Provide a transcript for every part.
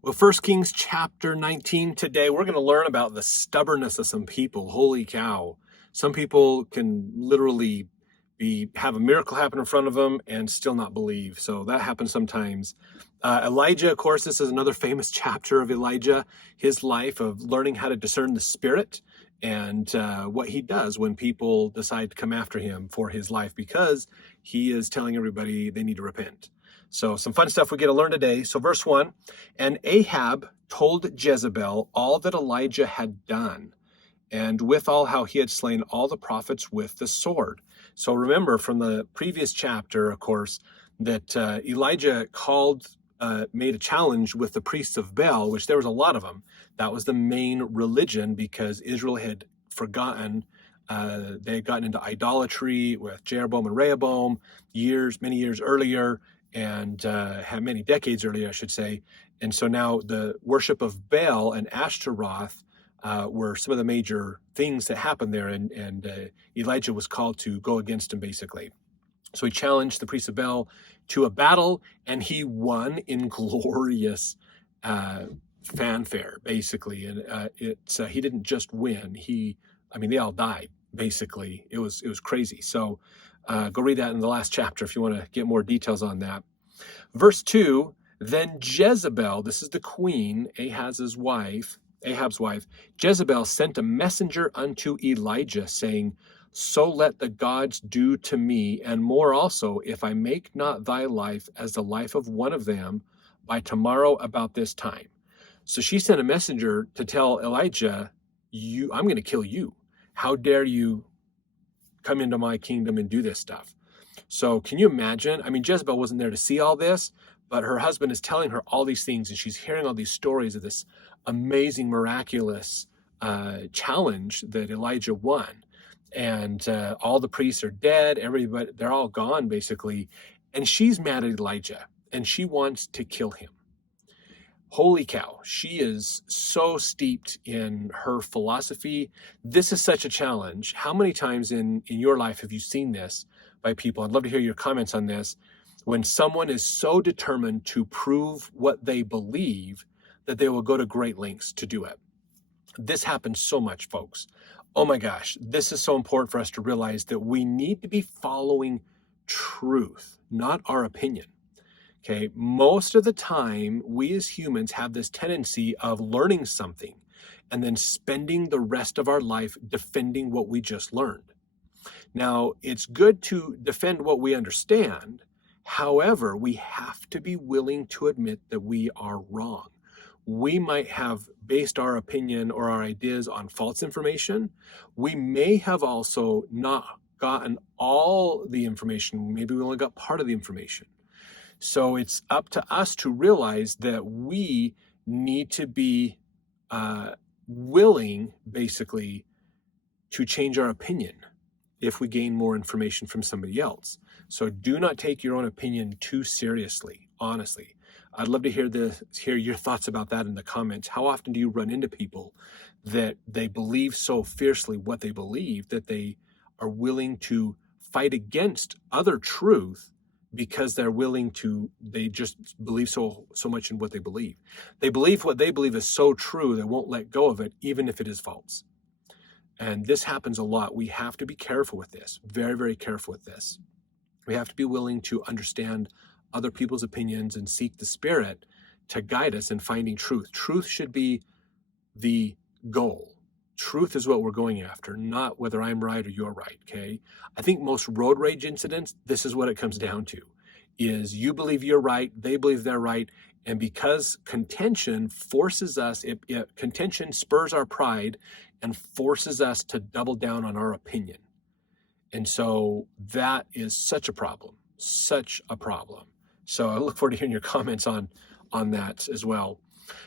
Well, 1 Kings chapter 19 today, we're going to learn about the stubbornness of some people. Holy cow. Some people can literally have a miracle happen in front of them and still not believe. So that happens sometimes. Elijah, of course, this is another famous chapter of Elijah, his life of learning how to discern the spirit and what he does when people decide to come after him for his life, because he is telling everybody they need to repent. So some fun stuff we get to learn today. So verse 1, and Ahab told Jezebel all that Elijah had done, and withal how he had slain all the prophets with the sword. So remember from the previous chapter, of course, that Elijah made a challenge with the priests of Baal, which there was a lot of them. That was the main religion because Israel had forgotten. They had gotten into idolatry with Jeroboam and Rehoboam many years earlier, and many decades earlier, I should say. And so now the worship of Baal and Ashtaroth were some of the major things that happened there, and Elijah was called to go against him, basically. So he challenged the priests of Baal to a battle, and he won in glorious fanfare, basically. And he didn't just win; they all died. Basically, it was crazy. So go read that in the last chapter if you want to get more details on that. Verse 2, then Jezebel, this is the queen, Ahab's wife, Jezebel sent a messenger unto Elijah, saying, so let the gods do to me, and more also, if I make not thy life as the life of one of them by tomorrow about this time. So she sent a messenger to tell Elijah, I'm going to kill you. How dare you come into my kingdom and do this stuff? So can you imagine? Jezebel wasn't there to see all this, but her husband is telling her all these things, and she's hearing all these stories of this amazing, miraculous challenge that Elijah won. And all the priests are dead. Everybody, they're all gone, basically. And she's mad at Elijah, and she wants to kill him. Holy cow. She is so steeped in her philosophy. This is such a challenge. How many times in your life have you seen this by people? I'd love to hear your comments on this. When someone is so determined to prove what they believe that they will go to great lengths to do it. This happens so much, folks. Oh my gosh, this is so important for us to realize that we need to be following truth, not our opinion. Okay, most of the time, we as humans have this tendency of learning something and then spending the rest of our life defending what we just learned. Now, it's good to defend what we understand. However, we have to be willing to admit that we are wrong. We might have based our opinion or our ideas on false information. We may have also not gotten all the information. Maybe we only got part of the information. So it's up to us to realize that we need to be willing, basically, to change our opinion if we gain more information from somebody else. So do not take your own opinion too seriously, honestly. I'd love to hear your thoughts about that in the comments. How often do you run into people that they believe so fiercely what they believe that they are willing to fight against other truth because they just believe so much in what they believe. They believe what they believe is so true, they won't let go of it, even if it is false. And this happens a lot. We have to be careful with this, very, very careful with this. We have to be willing to understand other people's opinions and seek the Spirit to guide us in finding truth. Truth should be the goal. Truth is what we're going after, not whether I'm right or you're right, okay? I think most road rage incidents, this is what it comes down to, is you believe you're right, they believe they're right, and because contention forces us, contention spurs our pride and forces us to double down on our opinion. And so that is such a problem. So I look forward to hearing your comments on that as well.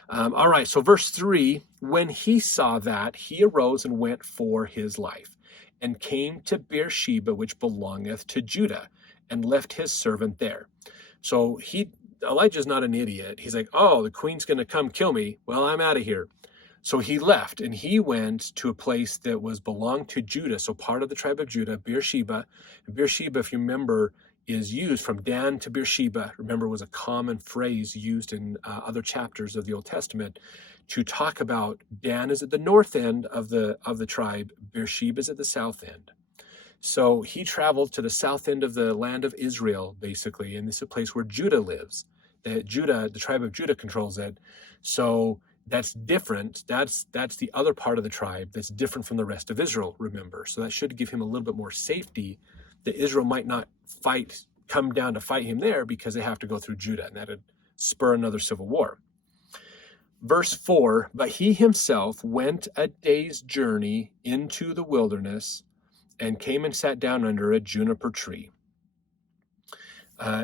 All right, so verse 3, when he saw that, he arose and went for his life, and came to Beersheba, which belongeth to Judah, and left his servant there. So Elijah's not an idiot. He's like, oh, the queen's going to come kill me. Well, I'm out of here. So he left, and he went to a place that belonged to Judah, so part of the tribe of Judah, Beersheba. And Beersheba, if you remember, is used from Dan to Beersheba. Remember, was a common phrase used in other chapters of the Old Testament to talk about Dan is at the north end of the tribe, Beersheba is at the south end. So he traveled to the south end of the land of Israel, basically, and this is a place where Judah lives. The tribe of Judah controls it. So that's different. That's the other part of the tribe that's different from the rest of Israel, remember. So that should give him a little bit more safety that Israel might not come down to fight him there because they have to go through Judah, and that would spur another civil war. Verse 4, but he himself went a day's journey into the wilderness and came and sat down under a juniper tree.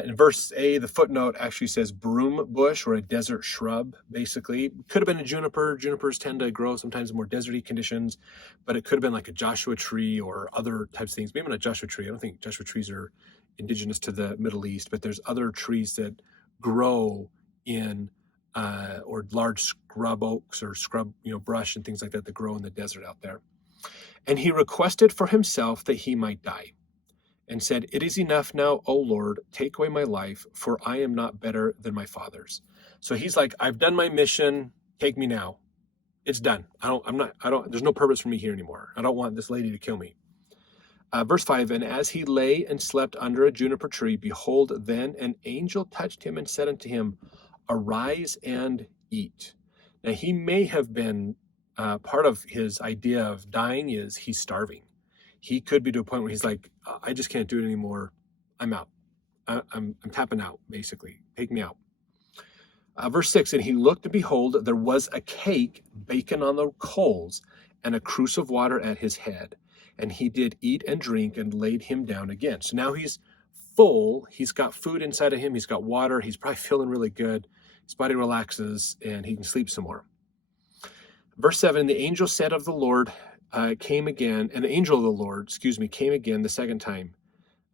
In verse A, the footnote actually says broom bush or a desert shrub, basically. Could have been a juniper. Junipers tend to grow sometimes in more deserty conditions, but it could have been like a Joshua tree or other types of things. Maybe not a Joshua tree. I don't think Joshua trees are indigenous to the Middle East, but there's other trees that grow in or large scrub oaks or scrub, brush and things like that grow in the desert out there. And he requested for himself that he might die, and said, it is enough now, O Lord, take away my life, for I am not better than my fathers. So he's like, I've done my mission, take me now. It's done. There's no purpose for me here anymore. I don't want this lady to kill me. Verse 5, and as he lay and slept under a juniper tree, behold, then an angel touched him and said unto him, arise and eat. Now he may have been, part of his idea of dying is he's starving. He could be to a point where he's like, I just can't do it anymore. I'm out. I'm tapping out, basically. Take me out. Verse 6, and he looked, and behold, there was a cake baken on the coals, and a cruse of water at his head. And he did eat and drink, and laid him down again. So now he's full. He's got food inside of him. He's got water. He's probably feeling really good. His body relaxes, and he can sleep some more. Verse 7, the angel said of the Lord, came again, and the angel of the Lord, came again the second time,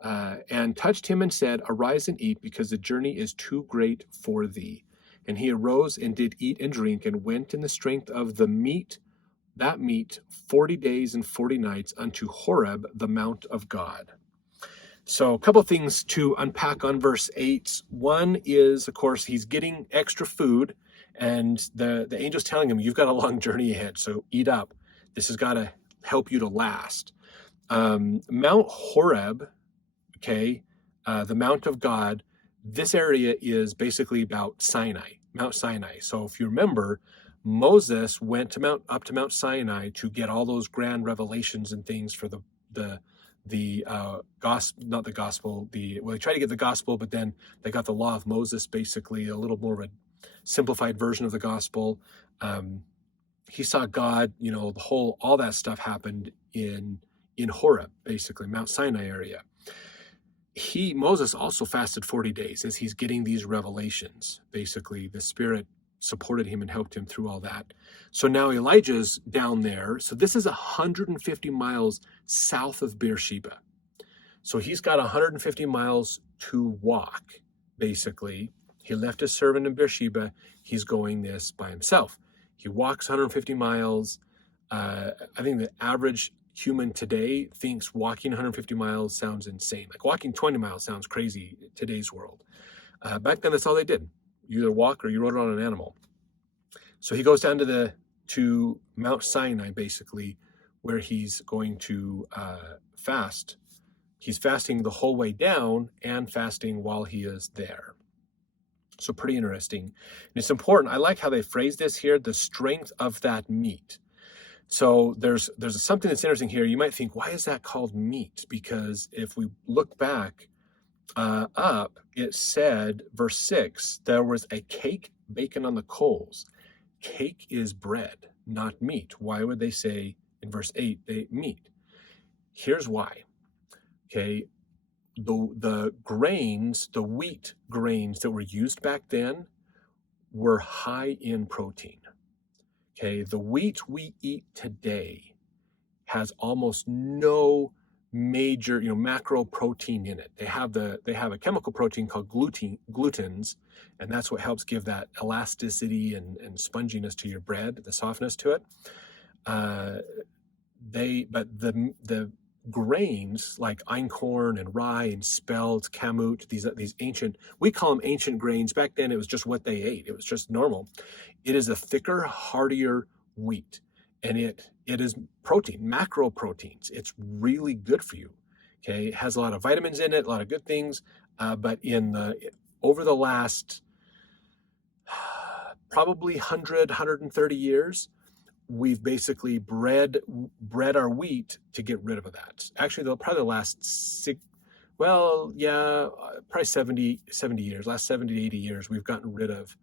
and touched him and said, arise and eat, because the journey is too great for thee. And he arose and did eat and drink, and went in the strength of that meat 40 days and 40 nights unto Horeb, the mount of God. So a couple of things to unpack on verse 8. One is, of course, he's getting extra food, and the angel's telling him, you've got a long journey ahead, so eat up. This has got to help you to last. Mount Horeb, the Mount of God, this area is basically about Mount Sinai. So if you remember, Moses went up to Mount Sinai to get all those grand revelations and things for the gospel, not the gospel. They tried to get the gospel, but then they got the law of Moses, basically a little more of a simplified version of the gospel. He saw God, all that stuff happened in Horeb, basically, Mount Sinai area. Moses also fasted 40 days as he's getting these revelations. Basically, the Spirit supported him and helped him through all that. So now Elijah's down there. So this is 150 miles south of Beersheba. So he's got 150 miles to walk, basically. He left his servant in Beersheba. He's going this by himself. He walks 150 miles. I think the average human today thinks walking 150 miles sounds insane. Like walking 20 miles sounds crazy in today's world. Back then, that's all they did. You either walk or you rode on an animal. So he goes down to Mount Sinai, basically, where he's going to fast. He's fasting the whole way down and fasting while he is there. So pretty interesting. And it's important. I like how they phrase this here, the strength of that meat. So there's something that's interesting here. You might think, why is that called meat? Because if we look back up, it said, verse 6, there was a cake baken on the coals. Cake is bread, not meat. Why would they say in verse 8, meat? Here's why. The grains, the wheat grains that were used back then were high in protein. The wheat we eat today has almost no major, macro protein in it. They have a chemical protein called glutens, and that's what helps give that elasticity and sponginess to your bread, the softness to it. But the grains like einkorn and rye and spelt, kamut, these ancient, we call them ancient grains. Back then it was just what they ate. It was just normal. It is a thicker, hardier wheat, and it is protein, macro proteins. It's really good for you. Okay, it has a lot of vitamins in it, a lot of good things. But over the last probably 130 years, we've basically bred our wheat to get rid of that. Actually, probably the last probably 70 years, last 70 to 80 years, we've gotten rid of,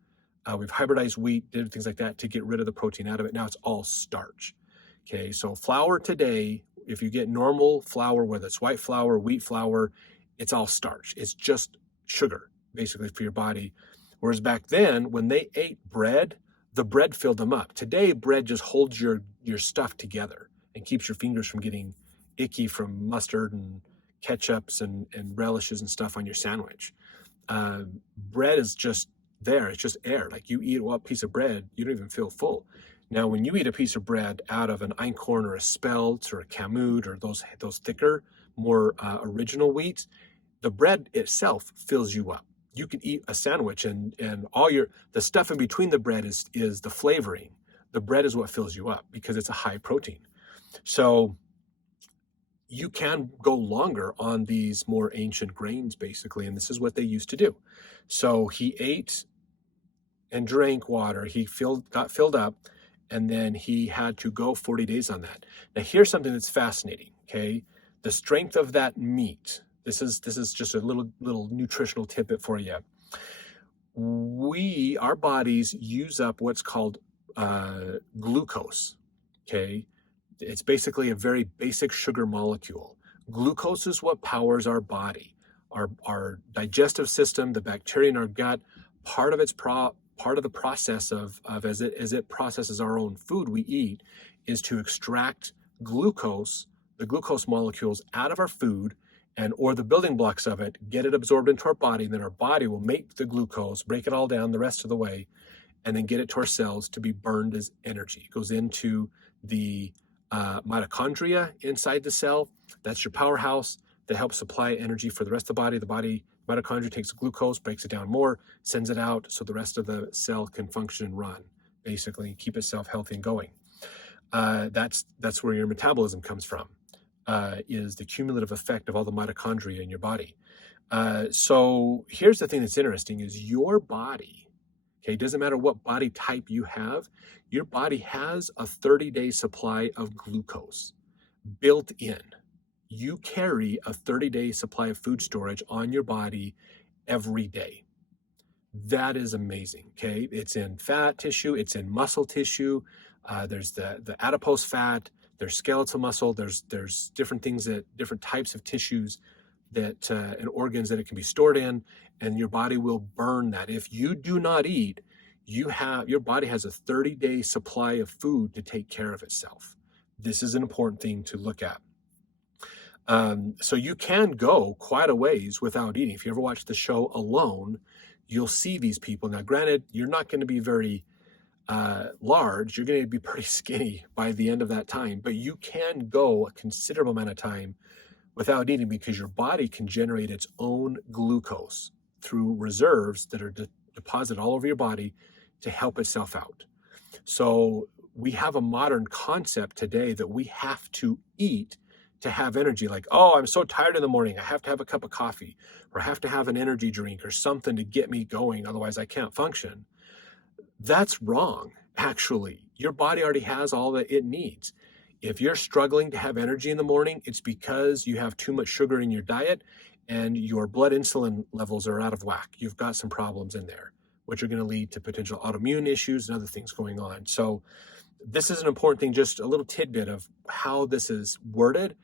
we've hybridized wheat, did things like that to get rid of the protein out of it. Now it's all starch. Okay, so flour today, if you get normal flour, whether it's white flour, wheat flour, it's all starch. It's just sugar, basically, for your body. Whereas back then, when they ate bread, the bread filled them up. Today, bread just holds your stuff together and keeps your fingers from getting icky from mustard and ketchups and relishes and stuff on your sandwich. Bread is just there. It's just air. Like you eat a piece of bread, you don't even feel full. Now, when you eat a piece of bread out of an einkorn or a spelt or a kamut or those thicker, more original wheats, the bread itself fills you up. You can eat a sandwich and all the stuff in between the bread is the flavoring. The bread is what fills you up because it's a high protein. So you can go longer on these more ancient grains, basically, and this is what they used to do. So he ate and drank water. He got filled up, and then he had to go 40 days on that. Now, here's something that's fascinating. Okay, the strength of that meat. This is just a little nutritional tidbit for you. Our bodies use up what's called glucose. Okay, it's basically a very basic sugar molecule. Glucose is what powers our body, our digestive system, the bacteria in our gut. Part of the process of as it processes our own food we eat is to extract glucose, the glucose molecules out of our food, or the building blocks of it, get it absorbed into our body, and then our body will make the glucose, break it all down the rest of the way, and then get it to our cells to be burned as energy. It goes into the mitochondria inside the cell. That's your powerhouse that helps supply energy for the rest of the body. The mitochondria takes the glucose, breaks it down more, sends it out so the rest of the cell can function and run, basically, keep itself healthy and going. That's where your metabolism comes from. Is the cumulative effect of all the mitochondria in your body. So here's the thing that's interesting is your body, okay, it doesn't matter what body type you have, your body has a 30-day supply of glucose built in. You carry a 30-day supply of food storage on your body every day. That is amazing, okay? It's in fat tissue, it's in muscle tissue, there's the adipose fat, there's skeletal muscle, there's different things, different types of tissues and organs that it can be stored in, and your body will burn that. If you do not eat, your body has a 30-day supply of food to take care of itself. This is an important thing to look at. So you can go quite a ways without eating. If you ever watch the show Alone, you'll see these people. Now, granted, you're not going to be very large, you're going to be pretty skinny by the end of that time, but you can go a considerable amount of time without eating because your body can generate its own glucose through reserves that are deposited all over your body to help itself out. So we have a modern concept today that we have to eat to have energy. Like, oh, I'm so tired in the morning, I have to have a cup of coffee, or I have to have an energy drink or something to get me going, otherwise I can't function. That's wrong, actually. Your body already has all that it needs. If you're struggling to have energy in the morning, it's because you have too much sugar in your diet and your blood insulin levels are out of whack. You've got some problems in there, which are going to lead to potential autoimmune issues and other things going on. So this is an important thing, just a little tidbit of how this is worded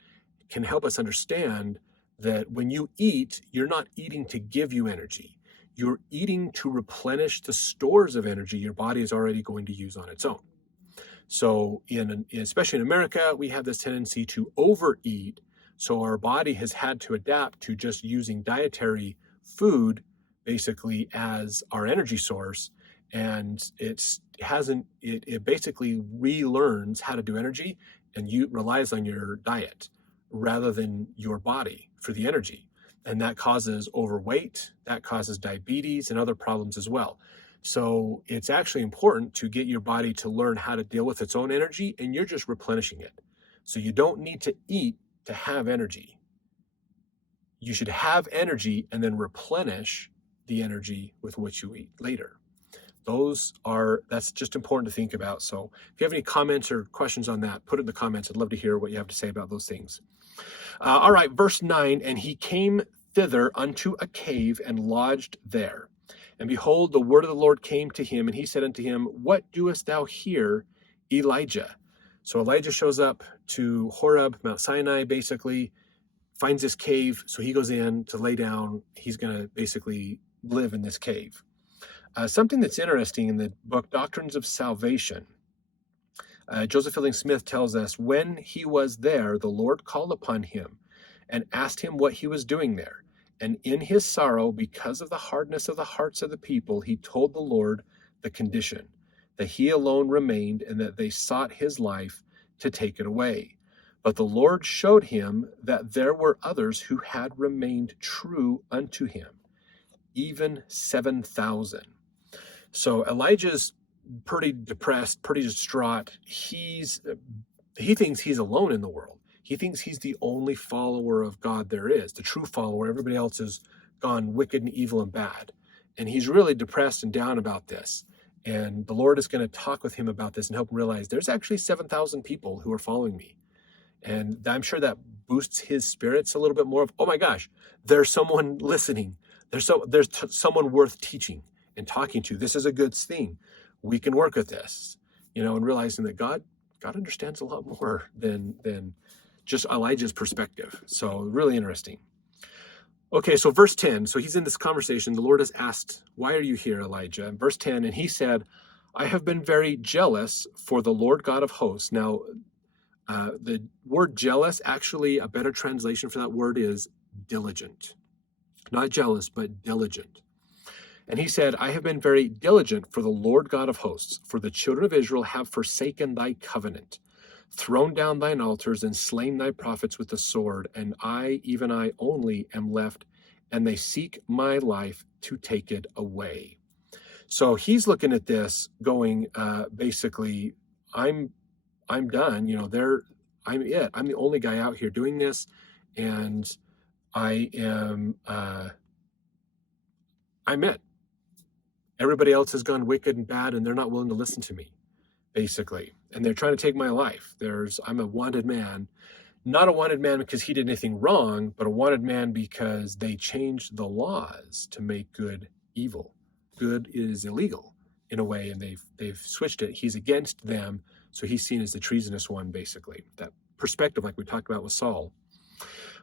can help us understand that when you eat, you're not eating to give you energy. You're eating to replenish the stores of energy your body is already going to use on its own. So especially in America, we have this tendency to overeat. So our body has had to adapt to just using dietary food basically as our energy source. And it basically relearns how to do energy and relies on your diet. rather than your body for the energy. And that causes overweight, that causes diabetes and other problems as well. So it's actually important to get your body to learn how to deal with its own energy, and you're just replenishing it. So you don't need to eat to have energy. You should have energy and then replenish the energy with which you eat later. That's just important to think about. So if you have any comments or questions on that, put it in the comments. I'd love to hear what you have to say about those things. All right, verse 9, and he came thither unto a cave and lodged there. And behold, the word of the Lord came to him, and he said unto him, what doest thou here, Elijah? So Elijah shows up to Horeb, Mount Sinai, basically, finds this cave, so he goes in to lay down. He's going to basically live in this cave. Something that's interesting in the book Doctrines of Salvation, Joseph Fielding Smith tells us, when he was there, the Lord called upon him and asked him what he was doing there. And in his sorrow, because of the hardness of the hearts of the people, he told the Lord the condition, that he alone remained and that they sought his life to take it away. But the Lord showed him that there were others who had remained true unto him, even 7,000. So Elijah's pretty depressed, pretty distraught. He thinks he's alone in the world. He thinks he's the only follower of God there is, the true follower. Everybody else has gone wicked and evil and bad. And he's really depressed and down about this. And the Lord is going to talk with him about this and help him realize there's actually 7,000 people who are following me. And I'm sure that boosts his spirits a little bit more of, oh my gosh, there's someone listening. There's someone worth teaching and talking to. This is a good thing. We can work with this, and realizing that God understands a lot more than just Elijah's perspective. So really interesting. Okay, so verse 10. So he's in this conversation. The Lord has asked, why are you here, Elijah? And verse 10, and he said, I have been very jealous for the Lord God of hosts. Now, the word jealous, actually, a better translation for that word is diligent. Not jealous, but diligent. And he said, I have been very diligent for the Lord God of hosts, for the children of Israel have forsaken thy covenant, thrown down thine altars, and slain thy prophets with the sword, and I, even I only, am left, and they seek my life to take it away. So he's looking at this going, basically, I'm done. I'm it. I'm the only guy out here doing this, and I'm it. Everybody else has gone wicked and bad, and they're not willing to listen to me, basically. And they're trying to take my life. I'm a wanted man. Not a wanted man because he did anything wrong, but a wanted man because they changed the laws to make good evil. Good is illegal in a way, and they've switched it. He's against them, so he's seen as the treasonous one, basically. That perspective, like we talked about with Saul.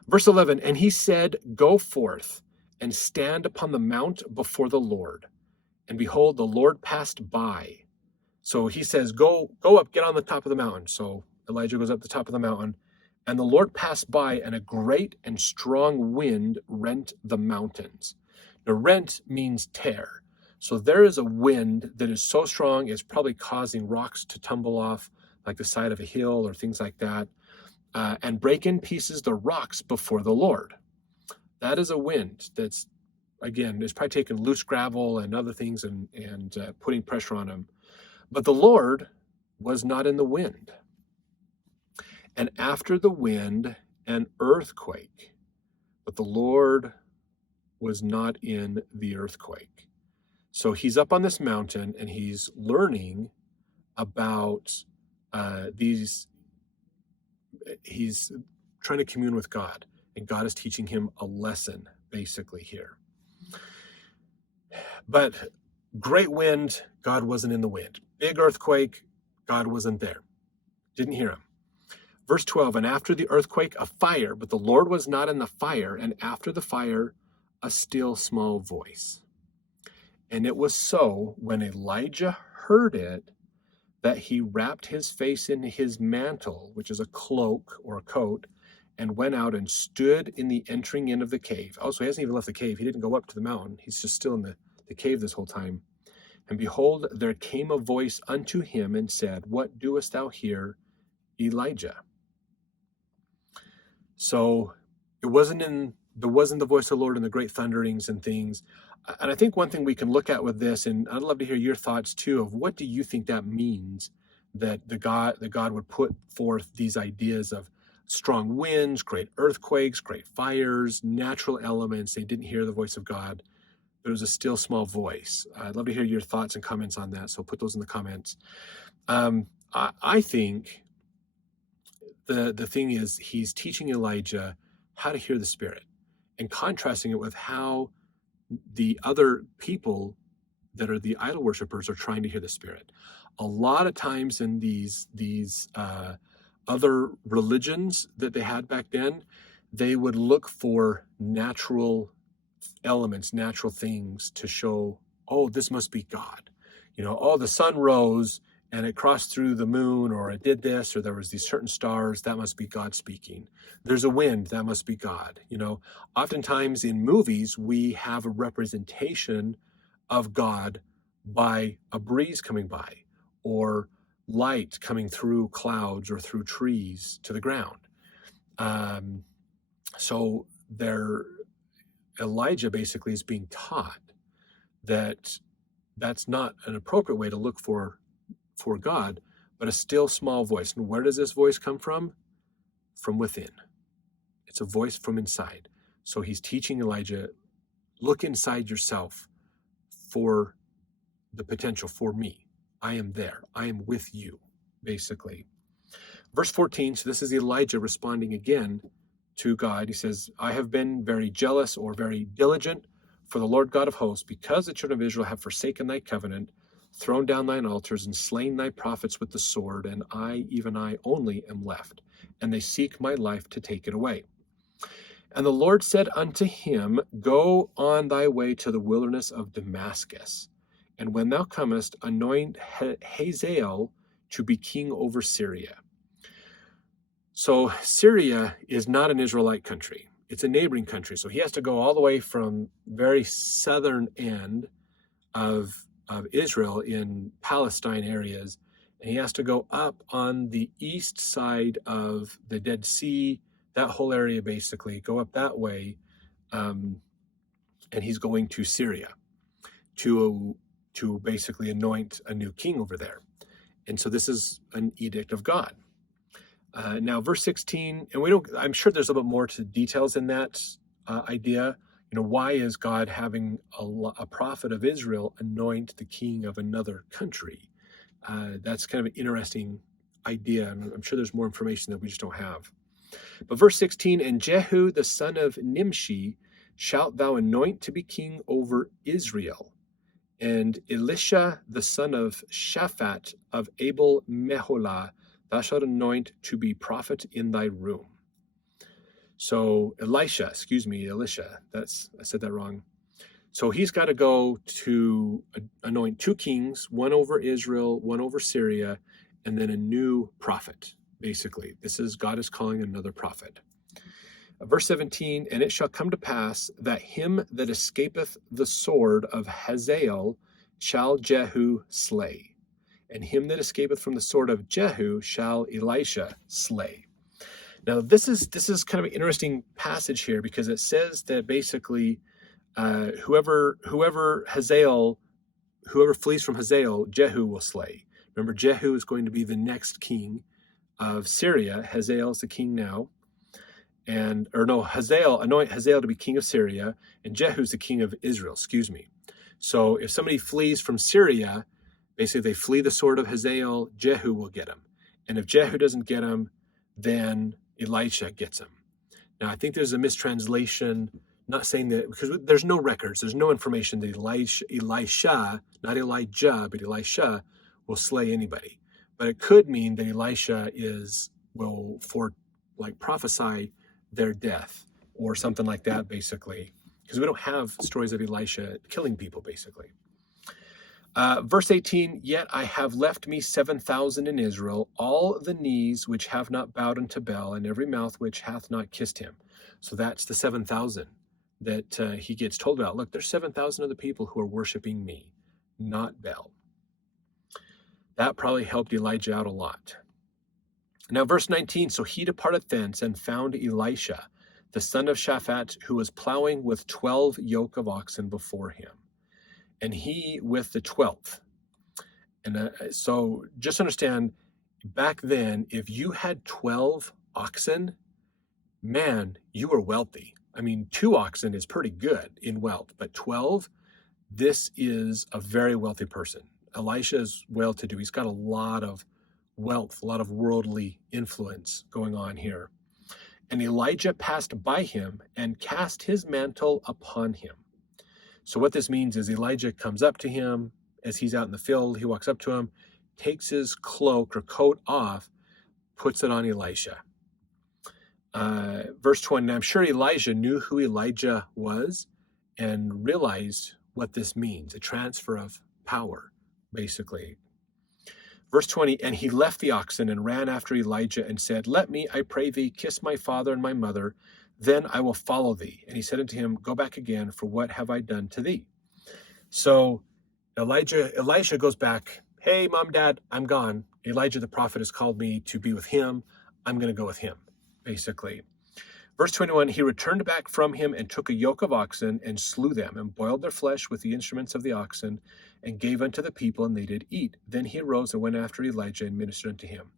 Verse 11, and he said, go forth and stand upon the mount before the Lord. And behold, the Lord passed by. So he says, go up, get on the top of the mountain. So Elijah goes up the top of the mountain, and the Lord passed by, and a great and strong wind rent the mountains. Now, rent means tear. So there is a wind that is so strong, it's probably causing rocks to tumble off, like the side of a hill or things like that, and break in pieces the rocks before the Lord. That is a wind that's, again, it's probably taking loose gravel and other things and putting pressure on them. But the Lord was not in the wind. And after the wind, an earthquake. But the Lord was not in the earthquake. So he's up on this mountain and he's learning about he's trying to commune with God. And God is teaching him a lesson, basically, here. But great wind, God wasn't in the wind. Big earthquake, God wasn't there. Didn't hear him. Verse 12, and after the earthquake, a fire, but the Lord was not in the fire, and after the fire, a still small voice. And it was so, when Elijah heard it, that he wrapped his face in his mantle, which is a cloak or a coat, and went out and stood in the entering in of the cave. Oh, so he hasn't even left the cave. He didn't go up to the mountain. He's just still in the cave this whole time. And behold, there came a voice unto him and said, what doest thou here, Elijah? So it wasn't the voice of the Lord and the great thunderings and things. And I think one thing we can look at with this, and I'd love to hear your thoughts too, of what do you think that means, that God would put forth these ideas of strong winds, great earthquakes, great fires, natural elements. They didn't hear the voice of God, but it was a still small voice. I'd love to hear your thoughts and comments on that. So put those in the comments. I think the thing is, he's teaching Elijah how to hear the Spirit and contrasting it with how the other people that are the idol worshipers are trying to hear the Spirit. A lot of times in these other religions that they had back then, they would look for natural elements, natural things to show, oh, this must be God. Oh, the sun rose and it crossed through the moon, or it did this, or there was these certain stars, that must be God speaking. There's a wind, that must be God. Oftentimes in movies, we have a representation of God by a breeze coming by, or light coming through clouds or through trees to the ground. So Elijah basically is being taught that that's not an appropriate way to look for God, but a still small voice. And where does this voice come from? From within. It's a voice from inside. So he's teaching Elijah, look inside yourself for the potential for me. I am there. I am with you, basically. Verse 14, so this is Elijah responding again to God. He says, I have been very jealous, or very diligent, for the Lord God of hosts, because the children of Israel have forsaken thy covenant, thrown down thine altars, and slain thy prophets with the sword, and I, even I only, am left, and they seek my life to take it away. And the Lord said unto him, go on thy way to the wilderness of Damascus, and when thou comest, anoint Hazael to be king over Syria. So Syria is not an Israelite country. It's a neighboring country. So he has to go all the way from very southern end of Israel in Palestine areas, and he has to go up on the east side of the Dead Sea, that whole area basically, go up that way, and he's going to Syria to basically anoint a new king over there. And so this is an edict of God. Now, verse 16, and I'm sure there's a little bit more to details in that idea. Why is God having a prophet of Israel anoint the king of another country? That's kind of an interesting idea. I'm sure there's more information that we just don't have. But verse 16, and Jehu, the son of Nimshi, shalt thou anoint to be king over Israel. And Elisha, the son of Shaphat of Abel Meholah, thou shalt anoint to be prophet in thy room. So Elisha, I said that wrong. So he's got to go to anoint two kings, one over Israel, one over Syria, and then a new prophet, basically. God is calling another prophet. Verse 17, and it shall come to pass that him that escapeth the sword of Hazael shall Jehu slay, and him that escapeth from the sword of Jehu shall Elisha slay. Now, this is kind of an interesting passage here, because it says that basically whoever flees from Hazael, Jehu will slay. Remember, Jehu is going to be the next king of Syria. Hazael is the king now. Anoint Hazael to be king of Syria, and Jehu's the king of Israel, So if somebody flees from Syria, basically they flee the sword of Hazael, Jehu will get him. And if Jehu doesn't get him, then Elisha gets him. Now, I think there's a mistranslation, not saying that, because there's no records, there's no information that Elisha, not Elijah, but Elisha will slay anybody. But it could mean that Elisha will prophesy their death or something like that, basically, because we don't have stories of Elisha killing people, basically. Verse 18, yet I have left me 7,000 in Israel, all the knees which have not bowed unto Baal, and every mouth which hath not kissed him. So that's the 7,000 that he gets told about. Look, there's 7,000 of the people who are worshiping me, not Baal. That probably helped Elijah out a lot. Now, verse 19, so he departed thence and found Elisha, the son of Shaphat, who was plowing with 12 yoke of oxen before him, and he with the 12th. And so just understand, back then, if you had 12 oxen, man, you were wealthy. I mean, 2 oxen is pretty good in wealth, but 12, this is a very wealthy person. Elisha is well-to-do. He's got a lot of wealth, a lot of worldly influence going on here. And Elijah passed by him and cast his mantle upon him. So what this means is Elijah comes up to him as he's out in the field. He walks up to him, takes his cloak or coat off, puts it on Elisha. Verse 20, I'm sure Elijah knew who Elijah was and realized what this means, a transfer of power, basically. Verse 20, and he left the oxen and ran after Elijah and said, let me, I pray thee, kiss my father and my mother, then I will follow thee. And he said unto him, go back again, for what have I done to thee? So Elisha goes back, hey, mom, dad, I'm gone. Elijah the prophet has called me to be with him. I'm going to go with him, basically. Verse 21, he returned back from him and took a yoke of oxen and slew them and boiled their flesh with the instruments of the oxen and gave unto the people, and they did eat. Then he arose and went after Elijah and ministered unto him.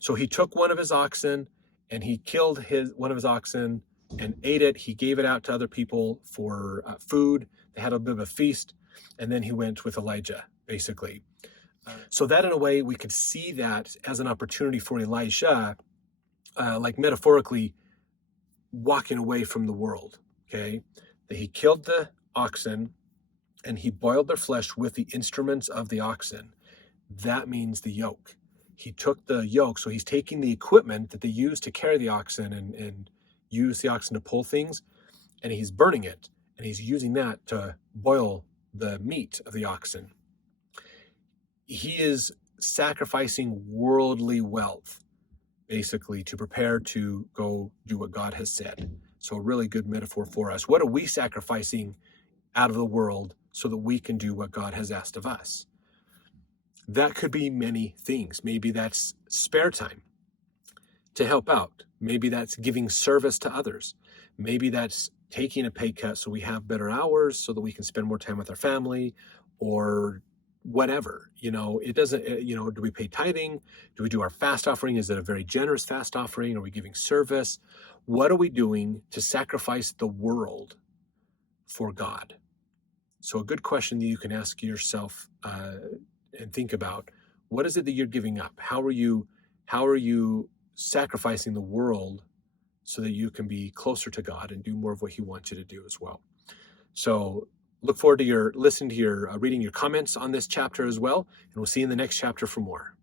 So he took one of his oxen and he killed one of his oxen and ate it. He gave it out to other people for food. They had a bit of a feast, and then he went with Elijah, basically. So that, in a way, we could see that as an opportunity for Elisha, like metaphorically, walking away from the world, okay? That he killed the oxen and he boiled their flesh with the instruments of the oxen. That means the yoke. He took the yoke, so he's taking the equipment that they use to carry the oxen and use the oxen to pull things, and he's burning it, and he's using that to boil the meat of the oxen. He is sacrificing worldly wealth, basically, to prepare to go do what God has said. So a really good metaphor for us. What are we sacrificing out of the world so that we can do what God has asked of us? That could be many things. Maybe that's spare time to help out. Maybe that's giving service to others. Maybe that's taking a pay cut so we have better hours so that we can spend more time with our family, or whatever. It doesn't, do we pay tithing? Do we do our fast offering? Is it a very generous fast offering? Are we giving service? What are we doing to sacrifice the world for God? So a good question that you can ask yourself and think about, what is it that you're giving up? How are you sacrificing the world so that you can be closer to God and do more of what he wants you to do as well? So look forward to reading your comments on this chapter as well, and we'll see you in the next chapter for more.